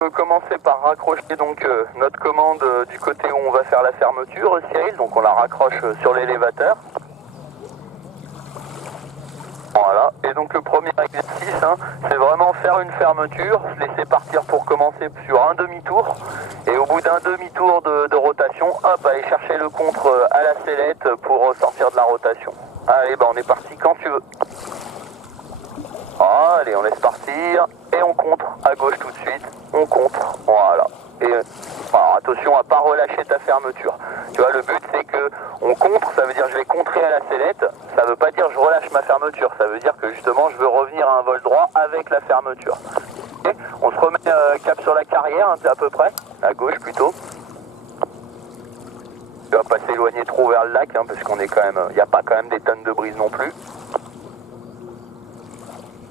peut commencer par raccrocher donc notre commande du côté où on va faire la fermeture, Cyril, donc on la raccroche sur l'élévateur. Voilà, et donc le premier exercice, c'est vraiment faire une fermeture, se laisser partir pour commencer sur un demi-tour, et au bout d'un demi-tour de rotation, hop, aller chercher le contre à la sellette pour sortir de la rotation. Allez, on est parti quand tu veux. Allez, on laisse partir, et on contre à gauche tout de suite, on contre, voilà. Et alors attention à pas relâcher ta fermeture. Tu vois, le but c'est que on contre, ça veut dire je vais contrer à la sellette, ça veut pas dire je relâche ma fermeture, ça veut dire que justement je veux revenir à un vol droit avec la fermeture. Okay, on se remet cap sur la carrière, à peu près, à gauche plutôt. Tu vas pas s'éloigner trop vers le lac, parce qu'on est quand même, il n'y a pas quand même des tonnes de brise non plus.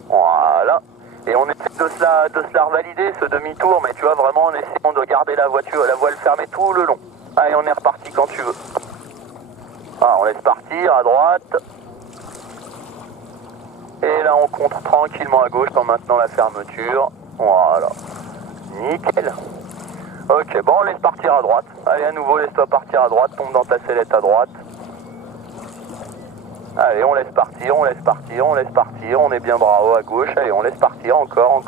Voilà. Et on essaie de se la revalider ce demi-tour, mais tu vois, vraiment en essayant de garder la voile fermée tout le long. Allez, on est reparti quand tu veux. Ah, on laisse partir à droite. Et là, on contre tranquillement à gauche en maintenant la fermeture. Voilà. Nickel. Ok, bon, on laisse partir à droite. Allez, à nouveau, laisse-toi partir à droite. Tombe dans ta sellette à droite. Allez, on laisse partir, on laisse partir, on laisse partir, on est bien bravo à gauche, allez, on laisse partir, encore.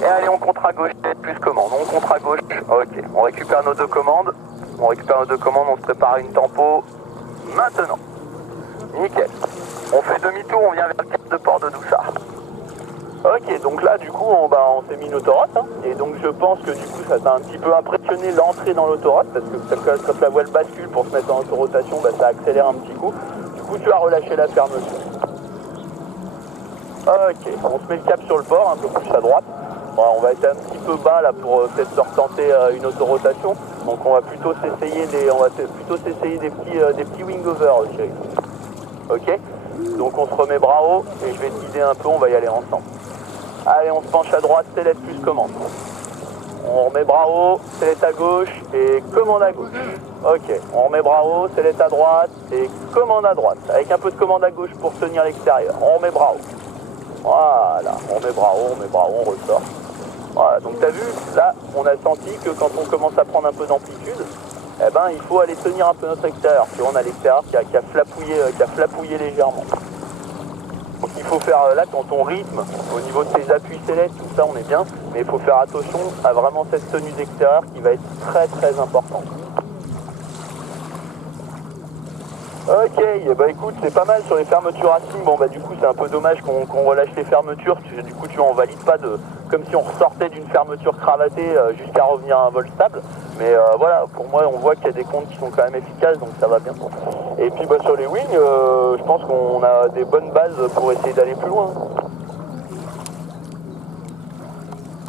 Et allez, on contre à gauche, plus commande, on contre à gauche, ok, on récupère nos deux commandes, on se prépare une tempo, maintenant, nickel. On fait demi-tour, on vient vers le cap de Port de Doussard. Ok, donc là du coup on s'est mis une autoroute, et donc je pense que du coup ça t'a un petit peu impressionné l'entrée dans l'autoroute, parce que quand la voile bascule pour se mettre en autorotation, ça accélère un petit coup. Du coup tu as relâché la fermeture. Ok, on se met le cap sur le port, un peu plus à droite. Bon, on va être un petit peu bas là pour peut-être se retenter une autorotation. Donc on va plutôt s'essayer des petits wing-overs, chérie. Ok, donc on se remet bras haut et je vais te guider un peu, on va y aller ensemble. Allez, on se penche à droite, sellette plus commande. On remet bras haut, sellette à gauche et commande à gauche. Ok, on remet bras haut, sellette à droite et commande à droite. Avec un peu de commande à gauche pour tenir l'extérieur. On remet bras haut. Voilà, on remet bras haut, on ressort. Voilà, donc t'as vu, là, on a senti que quand on commence à prendre un peu d'amplitude, il faut aller tenir un peu notre extérieur. Tu vois, on a l'extérieur qui a flapouillé légèrement. Donc il faut faire, là, quand ton rythme, au niveau de tes appuis sellettes, tout ça, on est bien, mais il faut faire attention à vraiment cette tenue d'extérieur qui va être très très importante. Ok, écoute, c'est pas mal sur les fermetures à cime. Bon du coup c'est un peu dommage qu'on relâche les fermetures, du coup tu vois on valide pas comme si on ressortait d'une fermeture cravatée jusqu'à revenir à un vol stable. Mais voilà, pour moi on voit qu'il y a des comptes qui sont quand même efficaces, donc ça va bien. Et puis sur les wings, je pense qu'on a des bonnes bases pour essayer d'aller plus loin.